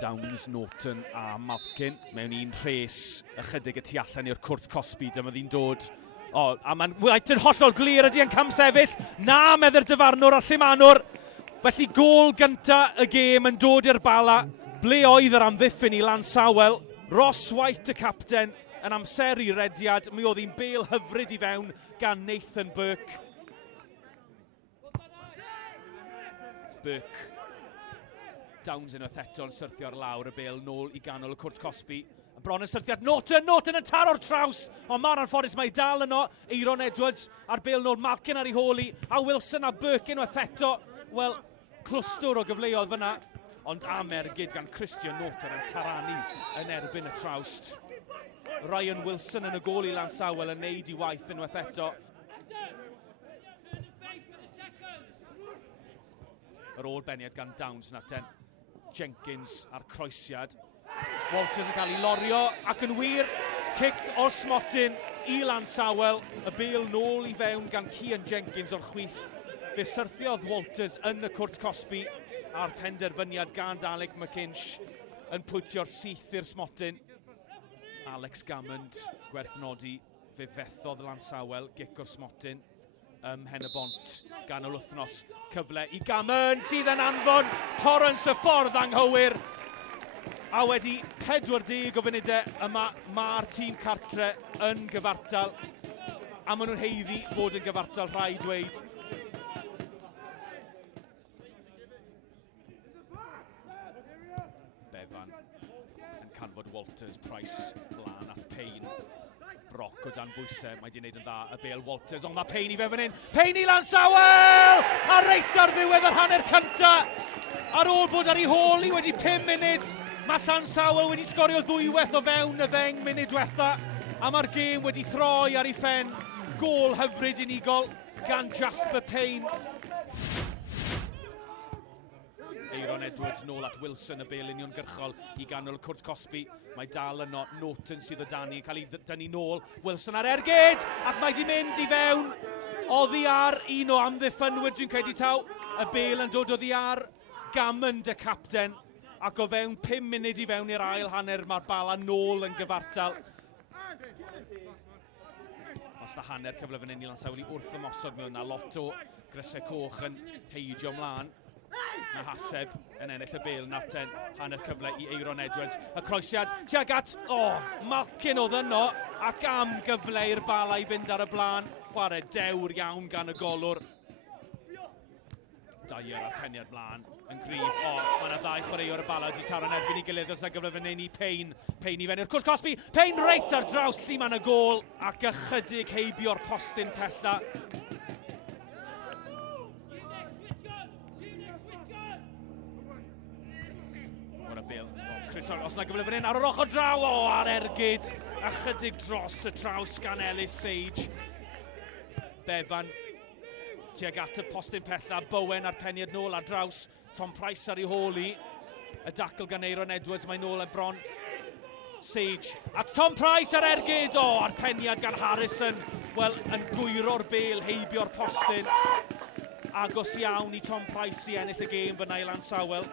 Downs, Norton a Malkin mewn un rhes ychydig y tu allan i'r cwrt Cosby. Dyma ddi'n dod. O, a mae'n White yn hollol glir ydi yn cam sefyll. Na, medde'r dyfarnwr a Llymanwr. Felly gôl gynta y gêm yn dod i'r Bala. Ble oedd yr amddiffyn i Llansawel. Ross White y capten yn amseru rediad. Mi oedd hi'n bêl hyfryd i fewn gan Nathan Burke. Burke. Downs unwaith eto'n syrthio'r lawr, y bêl nôl i ganol y cwrt Cosby. Bron yn syrthiad Norton yn taro'r traws, ond ma'r anffodus mae dal yno. Eiron Edwards a'r bêl nôl, Malkin ar ei hôl i, a Wilson a Burke unwaith eto. Wel, clwstwr o gyfleoedd fyna, ond amergyd gan Christian Norton yn taranu yn erbyn y trawst. Ryan Wilson yn y gôl i Llansawel yn neud i waith unwaith eto. Yr ôl beniad gan Downs naten. Jenkins a'r croesiad. Walters yn cael ei lorio ac yn wir. Cic o Smotin i Llansawel. Y bêl nôl i fewn gan Cian Jenkins o'r chwith. Fe syrthiodd Walters yn y cwrt Cosby a'r penderfyniad gan Alec McInch yn pwyntio'r syth i'r Smotin. Alex Gammond gwerthfnodi. Fe fethodd Llansawel, gic o'r Smotin. Hen y bont gan yr wythnos. Cyfle i Gammond sydd yn anfon Torrance y ffordd anghywir. A wedi 40 o funudau yma mae'r tîm cartre yn gyfartal. A maen nhw'n heiddi bod yn gyfartal, rhaid dweud. Bevan yn canfod Walters, Price, Blan at Payne. Broc o dan bwysau, mae di'n neud yn dda, y bêl Walters, ond mae Payne i fe fan hyn. Payne i Llansawel! A reit ar ddiwedd yr hanner cynta. Ar ôl bod ar ei hôl i wedi 5 munud, mae Llansawel wedi sgorio ddwyweth o fewn y 10 munud diwetha. A mae'r gêm wedi throi ar ei phen. Gôl hyfryd unigol gan Jasper Payne. Eiron Edwards nôl at Wilson, y bêl uniongyrchol i ganol y cwrt Cosby. Mae dal yno, Norton sydd o Dani, cael ei dynnu nôl. Wilson ar ergyd, ac mae di mynd i fewn. Oddi ar un o amddiffynwyr dwi'n credu taw. Y bêl yn dod oddi ar Gammond y capten. Ac o fewn 5 munud i fewn i'r ail hanner, mae'r Bala nôl yn gyfartal. Os da hanner cyfle fan hyn i Llansawel i wrth ymosod mewn a lot o grysau coch yn heidio mlaen. Mae Haseb yn ennill y bêl naten, hanner cyfle i Eiron Edwards. Y croesiad tuag at, Malkin oedd yno, ac am gyfle i'r Bala i fynd ar y blaen. Chwarae dewr iawn gan y golwr. Dyer a'r peniad mlaen, yn gryf. Mae yna ddau chwaraewr y Bala wedi taro yn erbyn i gilydd os na gyfle fan hyn i Payne. Payne i fewn i'r cwrs Cosby. Payne reit ar draws Lliman y gôl, ac ychydig heibio'r postyn pella. Os yna gyfle fan hyn ar yr ochr draw, ar ergyd, ychydig dros y traws gan Ellis Sage. Bevan tuag at y postyn pella, Bowen a'r peniad nôl ar draws, Tom Price ar ei hôl i. Y dacl gan Eiron Edwards, mae nôl y bron. Sage, ac Tom Price ar ergyd, a'r peniad gan Harrison. Wel, yn gwyro'r bêl, heibio'r postyn. Agos iawn i Tom Price i ennill y gêm fyna i Llansawel.